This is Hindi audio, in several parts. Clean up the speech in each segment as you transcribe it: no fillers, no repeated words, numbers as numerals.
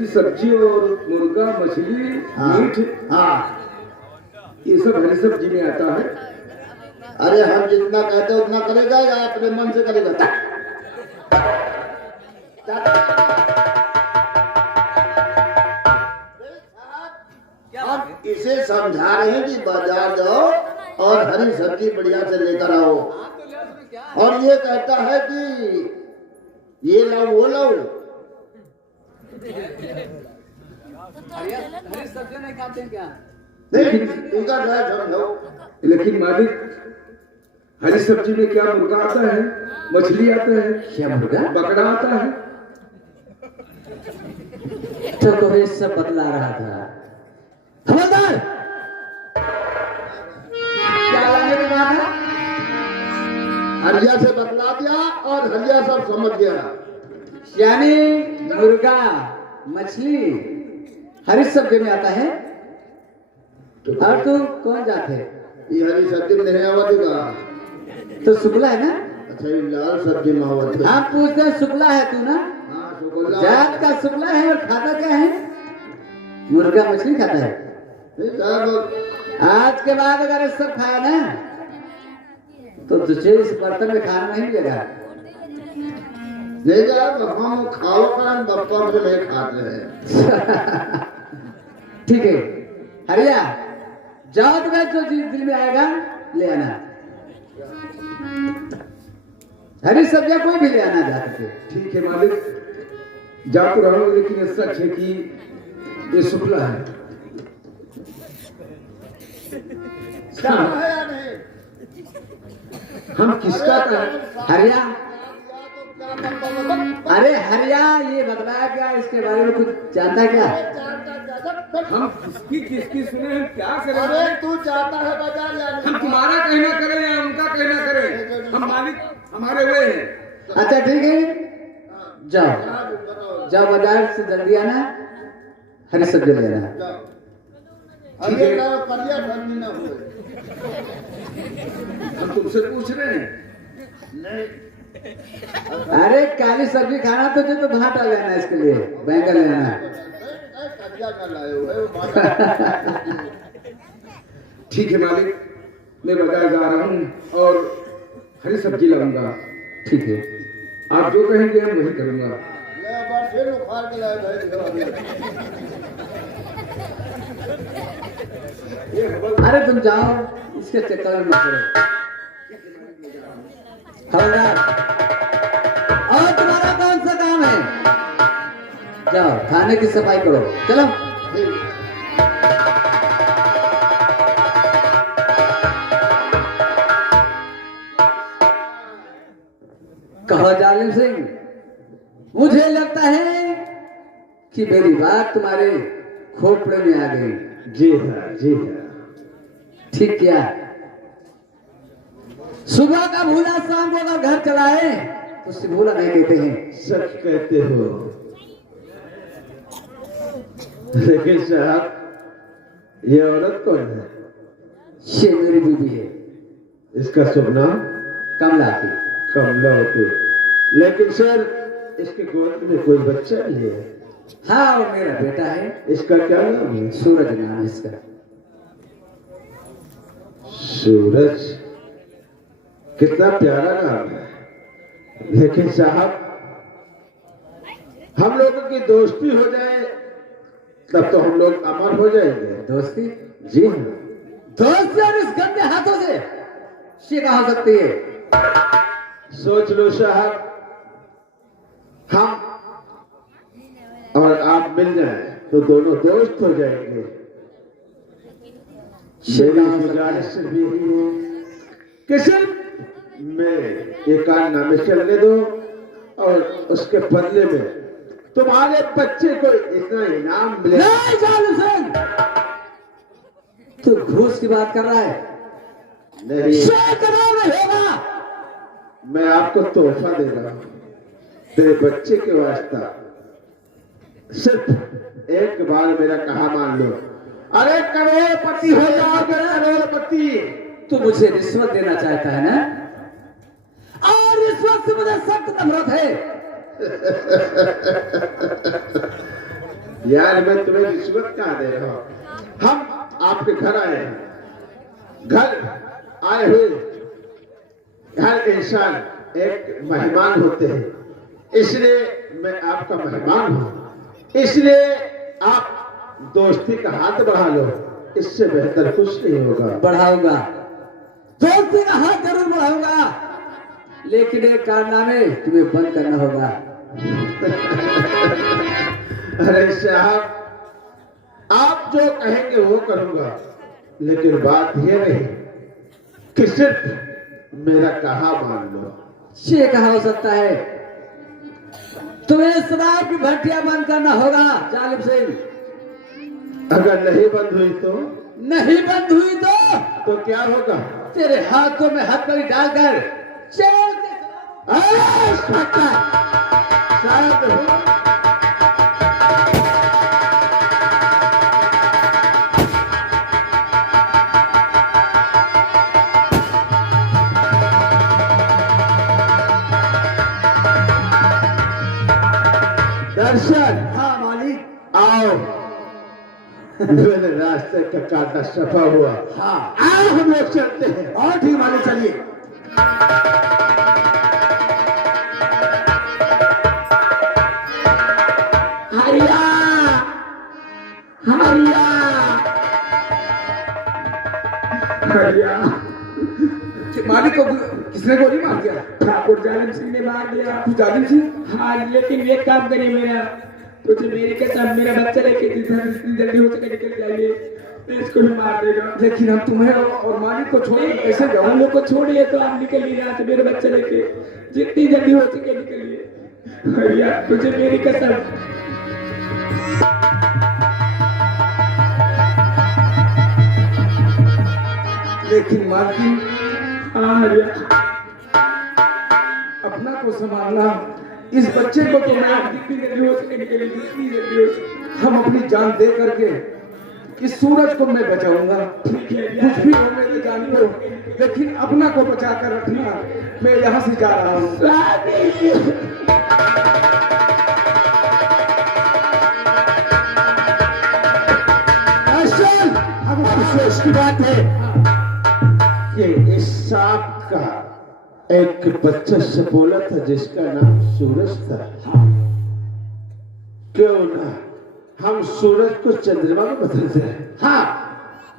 की सब्जी और मुर्गा मछली मीट, हाँ ये सब हरी सब्जी में आता है। अरे हम जितना कहते हैं उतना करेगा या अपने मन से करेगा? अब इसे समझा रहे हैं कि बाजार जाओ और हरी सब्जी बढ़िया से लेकर आओ, और ये कहता है कि ये लाओ वो लाओ। हरी सब्जी नहीं खाते क्या? नहीं, इनका ड्राई समझो। लेकिन मालिक, हरी सब्जी में क्या मुर्गा आता है, मछली आता है, क्या मुर्गा? बकरा आता है। तो ये सब बतला रहा था। खबरदार, क्या लाने की बात है? हरिया से बतला दिया और हरिया सब समझ गया। यानी मुर्गा मछली हरी सब्जी में आता है। और तू कौन जाते? ये हरी सब्जी में नहीं आवत का? तो शुक्ला है ना? अच्छा, ये लाल सब्जी में आवत है। हम पूछते हैं शुक्ला है तू ना? हाँ, शुक्ला। जात का शुक्ला है और खाता क्या है? मुर्गा मछली खाता है। नहीं साहब, आज के बाद अगर ये सब खाया ना तो तुझे इस बर्तन में खाना नहीं मिलेगा। नहीं साहब, हम खाओ का बप्पा से नहीं खाते हैं। ठीक है हरिया, जाओ तुम्हें जो चीज दिल में आएगा ले आना। हरी सब्जियां कोई भी ले आना जा सके। ठीक है मालिक, जा तो रहा हूं, लेकिन सच है कि ये शुक्ला है। क्या है या नहीं? हम किसका है? हरिया, अरे हरिया ये बतलाया क्या, इसके बारे में कुछ जानता क्या? हम किसकी सुने, हम क्या करें? अरे तू चाहता है बाजार जाने? हम तुम्हारा कहना करें या उनका कहना करें? हम मालिक हमारे हुए हैं। अच्छा ठीक है, जाओ जाओ बाजार से जल्दी आना, हरी सब्जी ले आना। अरे ना करिया ठंडी ना हुए। हम तुमसे पूछ रहे हैं। नहीं, अरे काली सब्जी खाना तो जो तो भाटा लेना, इसके लिए बैंगन लेना। करिया ना लाए हुए। ठीक है मालिक, मैं बाजार जा रहा हूँ और हरी सब्जी लाऊंगा। ठीक है, आप जो कहेंगे हम वही करूंगा। ले बार फिर उखाड़ के लाए भाई। अरे तुम जाओ, इसके चक्कर में मत पड़ो। हवलदार, और तुम्हारा कौन सा काम है? जाओ थाने की सफाई करो, चलो। कहो जालिम सिंह, मुझे लगता है कि मेरी बात तुम्हारे खोपड़े में आ गई। जी हाँ, जी हाँ। ठीक क्या? सुबह का भूला शाम को अगर घर चलाए तो उसे भूला नहीं कहते हैं। सच कहते हो, लेकिन साहब ये औरत कौन है? ये मेरी बीवी है, इसका शुभ नाम कमला की। कमलावती। लेकिन सर, इसके गोद में कोई बच्चा नहीं है। हाँ, और मेरा बेटा है, इसका क्या नाम है? सूरज नाम है इसका। सूरज, कितना प्यारा नाम है। लेकिन साहब, हम लोगों की दोस्ती हो जाए तब तो हम लोग अमर हो जाएंगे। दोस्ती? जी हाँ। दोस्ती और इस गंदे हाथों से ये कहाँ हो सकती है? सोच लो साहब, हम और आप मिल जाए तो दोनों दोस्त हो जाएंगे। मेरी गुजारिश सिर्फ यही है कि सिर्फ मैं एक नामे चलने दो और उसके बदले में तुम्हारे बच्चे को इतना इनाम मिले। नहीं जालिम सिंह, तू घूस की बात कर रहा है? नहीं, नहीं होगा। मैं आपको तोहफा दे रहा हूँ तेरे बच्चे के वास्ता। सिर्फ एक बार मेरा कहा मान लो। अरे करोड़पति हो जाओगे, करोड़पति। तू मुझे रिश्वत देना चाहता है ना? और रिश्वत से मुझे सख्त नफरत है। यार मैं तुम्हें रिश्वत कहाँ दे रहा हूँ? हम आपके घर आए हैं। घर आए हुए हर इंसान एक मेहमान होते हैं, इसलिए मैं आपका मेहमान हूँ। इसलिए आप दोस्ती का हाथ बढ़ा लो, इससे बेहतर कुछ नहीं होगा। बढ़ाऊंगा, दोस्ती का हाथ जरूर बढ़ाऊंगा, लेकिन एक कारनामे तुम्हें बंद करना होगा। अरे साहब, आप जो कहेंगे वो करूंगा, लेकिन बात ये नहीं कि सिर्फ मेरा कहा मान लो। ये कहा हो सकता है? तुम्हें शराब की भट्टियां बंद करना होगा जालिम सिंह। अगर नहीं बंद हुई तो? नहीं बंद हुई तो क्या होगा? तेरे हाथों में हथकड़ी डालकर जेल के दर्शन, हाँ मालिक। आओ। मेरे रास्ते का कांटा सफा हुआ। हाँ आओ हम लोग चलते हैं। और ठीक मालिक, चलिए। हरिया हरिया हरिया, मालिक को किसने गोली मार दिया? ठाकुर जालिम सिंह ने मार दिया। तू जालिम सिंह? हाँ, लेकिन एक काम करिए मेरा, तुझे मेरी कसम, मेरा बच्चा लेके जितना जल्दी हो सके निकल जाइए, इसको भी मार देगा। लेकिन हम तुम्हें और मालिक को छोड़े कैसे जाओ? हम लोग को छोड़िए तो आप निकलिए यहाँ से, मेरे बच्चे लेके जितनी जल्दी हो सके निकलिए। हरिया, तुझे मेरी कसम। लेकिन मालकिन, हाँ हरिया, अपना को संभालना। इस बच्चे को तो मैं जितनी जल्दी हो सके निकलिए, जितनी जल्दी हो सके। हम अपनी जान दे करके इस सूरज को मैं बचाऊंगा। ठीक है, कुछ भी होने की जान लो, लेकिन अपना को बचा कर रखना। मैं यहाँ से जा रहा हूँ। अब अफसोस की बात है कि इस सांप का एक बच्चे से बोला था जिसका नाम सूरज था। क्यों ना हम सूरज को चंद्रमा में बदल दें? हाँ,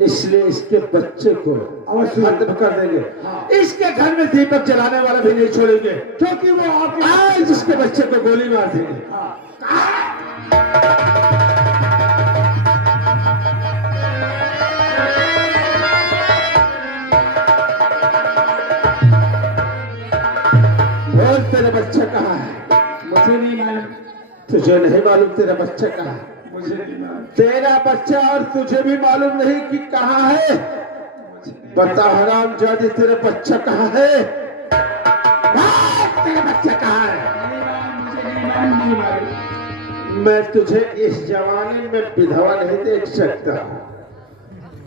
इसलिए इसके बच्चे को खत्म कर देंगे। इसके घर में दीपक जलाने वाला भी नहीं छोड़ेंगे, क्योंकि वो आज इसके बच्चे को गोली मार देंगे। और तेरा बच्चा कहाँ है? मुझे नहीं मालूम, तुझे नहीं मालूम तेरा बच्चा कहाँ है? मुझे नहीं मालूम। तेरा बच्चा और तुझे भी मालूम नहीं कि कहाँ है? बता हरामजादी, तेरा बच्चा कहाँ है? तेरा बच्चा कहाँ है? मुझे नहीं मालूम, नहीं मालूम। मैं तुझे इस जवानी में विधवा नहीं देख सकता,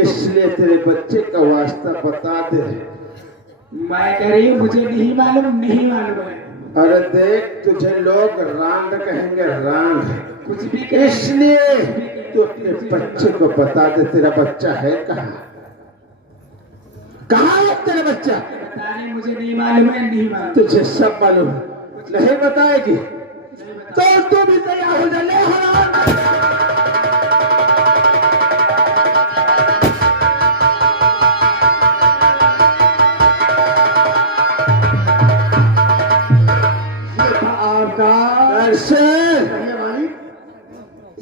इसलिए तेरे बच्चे का वास्ता बता दे। मैं कह रही हूँ मुझे नहीं मालूम, नहीं मालूम है। अरे देख, तुझे लोग रांड कहेंगे, रांड। कुछ भी कहे। इसलिए तू अपने बच्चे को बता दे, तेरा बच्चा है कहाँ? कहाँ है तेरा बच्चा? बताने मुझे नहीं मालूम है, नहीं मालूम। तुझे सब मालूम है, नहीं बताएगी तो तू भी तैयार हो जा। ले हराम।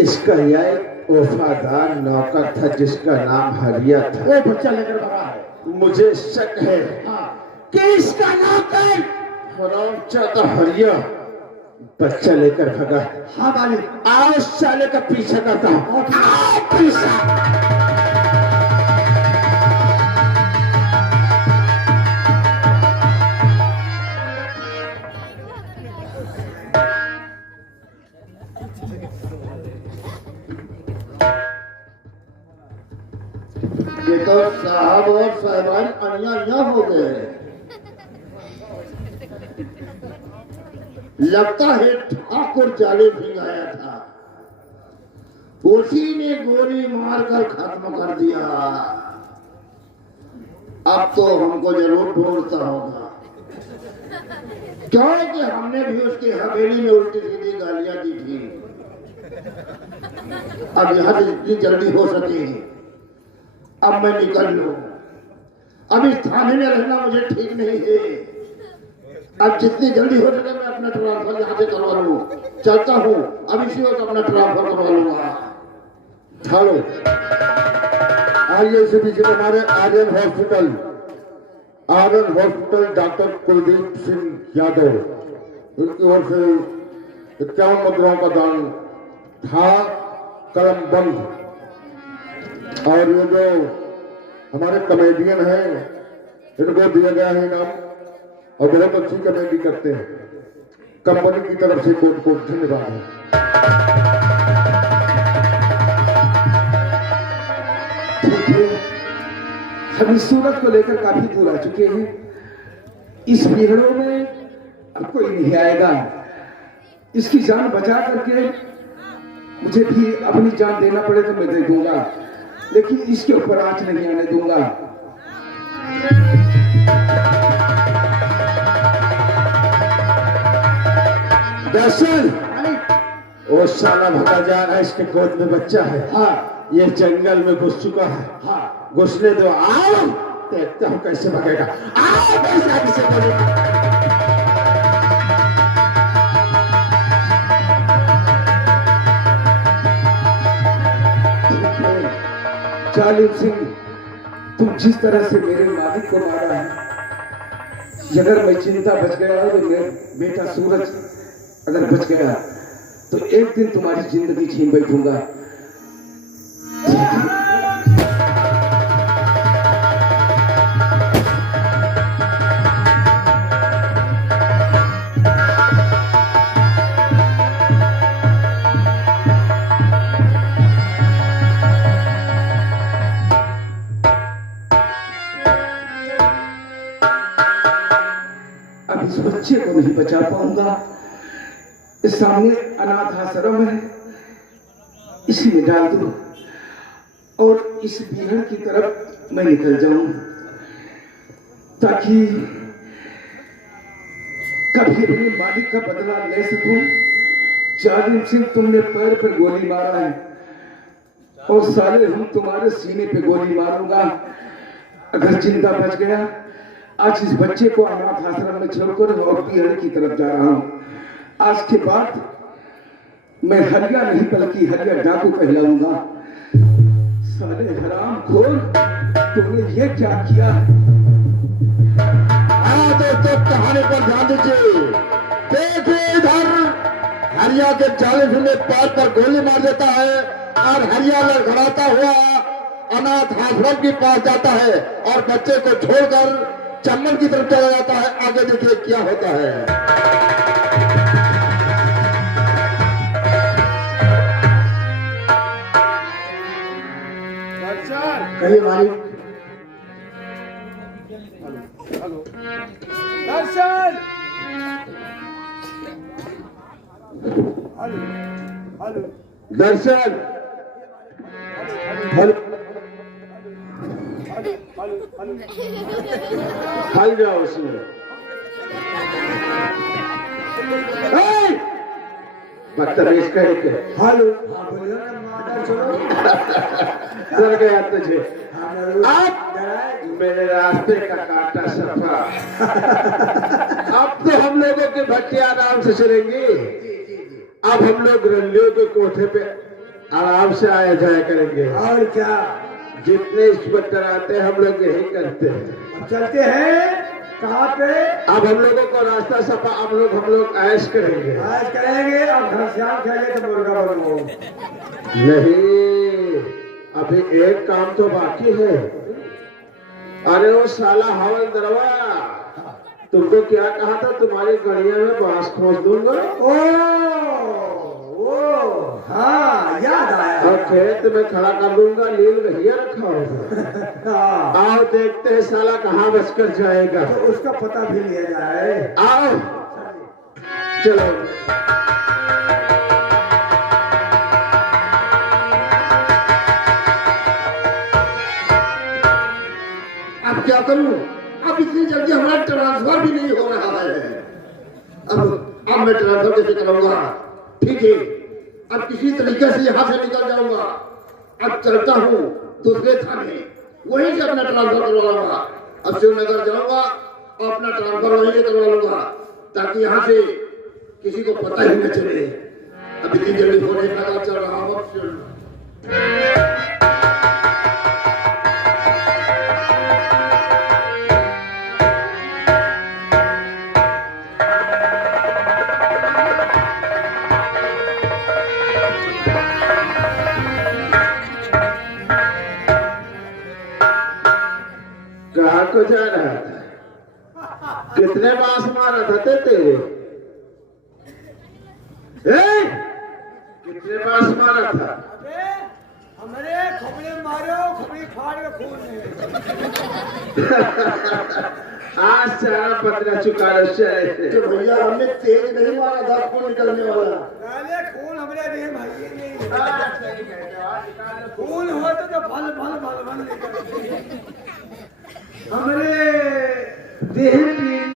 इसका यह एक वफादार नौकर था जिसका नाम हरिया था। वो बच्चा लेकर भगा है। मुझे शक है हाँ कि इसका नौकर हरामजादा हरिया बच्चा लेकर भगा। हाँ मालिक। आओ साले का पीछा करता हूँ। आओ पीछा। ये तो साहब और साहबान अनिया हो गए हैं। लगता है ठाकुर जालिम सिंह आया था उसी ने गोली मारकर खत्म कर दिया। अब तो हमको जरूर ढूंढता होगा, क्योंकि हमने भी उसकी हवेली में उल्टी सीधी गालियां दी थी। अब यहां से जितनी जल्दी हो सके अब मैं निकल लूं। अब इस थाने में रहना मुझे ठीक नहीं है। अब जितनी जल्दी हो सके मैं अपना ट्रांसफर यहाँ से करवा लूं। चलता हूँ, अब इसी वक्त अपना ट्रांसफर करवा लूंगा। हेलो, आइए इसी पीछे हमारे आर्यन हॉस्पिटल डॉक्टर कुलदीप सिंह यादव, उनकी ओर से 51 मुद्राओं का दान था, कलम बंद। और ये जो हमारे कमेडियन हैं इनको दिया गया है इनाम, और बहुत अच्छी कमेडी करते हैं। कंपनी की तरफ से कोट कोट धन्यवाद है। ठीक है, हम इस सूरत को लेकर काफी दूर आ चुके हैं। इस बिगड़ों में अब कोई नहीं आएगा। इसकी जान बचा करके मुझे भी अपनी जान देना पड़े तो मैं दे दूंगा, लेकिन इसके ऊपर आंच नहीं आने दूंगा। दर्शन, वो साला भगा जा रहा है, इसके गोद में बच्चा है। हाँ, ये जंगल में घुस चुका है। हाँ, घुसने दो, आओ देखते हम कैसे भगेगा। आओ कैसे आगे से बोलेगा। जालिम सिंह, तुम जिस तरह से मेरे मालिक को मारा है, अगर मैं चिंता बच गया तो मेरा बेटा सूरज अगर बच गया तो एक दिन तुम्हारी जिंदगी छीन बैठूंगा। अब इस बच्चे को नहीं बचा पाऊंगा। इस सामने अनाथ आश्रम है, इसी में डाल दूं और इस बिहड़ की तरफ मैं निकल जाऊं, ताकि कभी अपने मालिक का बदला ले सकूं। जालिम सिंह, तुमने पैर पर गोली मारा है और साले हम तुम्हारे सीने पे गोली मारूंगा। अगर जिंदा बच गया, आज इस बच्चे को अनाथ आश्रम में छोड़कर और बिहड़ की तरफ जा रहा हूं। आज के बाद मैं हरिया नहीं बल्कि हरिया डाकू कहलाऊंगा। साले हराम खोर, तुमने ये क्या किया? हाँ दोस्तों, कहानी पर ध्यान दीजिए। देखिए इधर हरिया के जालिम सिंह ने पैर पर गोली मार देता है और हरिया लड़खड़ाता हुआ अनाथ आश्रम के पास जाता है और बच्चे को छोड़कर चमन की तरफ चला जाता है। आगे देखिए क्या होता है। कहिए मालिक। दर्शन, दर्शन, हल जाओ उसमें। बदतमीज करके हेलो, डर गया तुझे। अब मेरे रास्ते का काटा सफा। अब तो हम लोगों के भट्टे आराम से चलेंगे। अब हम लोग रंडियों के कोठे पे आराम से आया जाया करेंगे। और क्या? जितने इंस्पेक्टर आते हैं हम लोग यही करते हैं। चलते हैं कहाँ पे? अब हम लोगों को रास्ता सफा। हम लोग ऐश करेंगे। आज करेंगे और घनश्याम खेले तो मुर्गा बनो। नहीं, अभी एक काम तो बाकी है। अरे वो साला हवलदारवा तुमको क्या कहा था, तुम्हारी गड़िया में बांस खोस दूंगा। ओ, हाँ याद आया। और खेत में खड़ा कर दूंगा, नील भैया रखा होगा। आओ देखते हैं साला कहाँ बचकर जाएगा। तो उसका पता भी लिया जाए। आओ चलो। अब क्या करूं? अब इतनी जल्दी हमारा ट्रांसफर भी नहीं हो रहा है। अब मैं ट्रांसफर कैसे कराऊंगा? ठीक है, अब किसी तरीके से यहाँ से निकल जाऊंगा। अब चलता हूँ दूसरे थाने, वहीं से अपना ट्रांसफर करवा लूंगा। अब शिवनगर जाऊंगा और अपना ट्रांसफर वहीं से करवा लूंगा, ताकि यहाँ से किसी को पता ही न चले। अब इतनी जल्दी होने का चल रहा हूँ। कहाँ को जा रहा था? कितने बांस मारा था तेरे? कितने बांस मारा था? हमारे खबरे मारो, खबरे फाड़ के खून आज सारा पतरा चुका रहे। तो भैया हमने तेज नहीं मारा था, खून निकलने वाला। अरे खून हमारे देह भाई नहीं, खून हो तो भल भल भल भल निकल। हमारे देह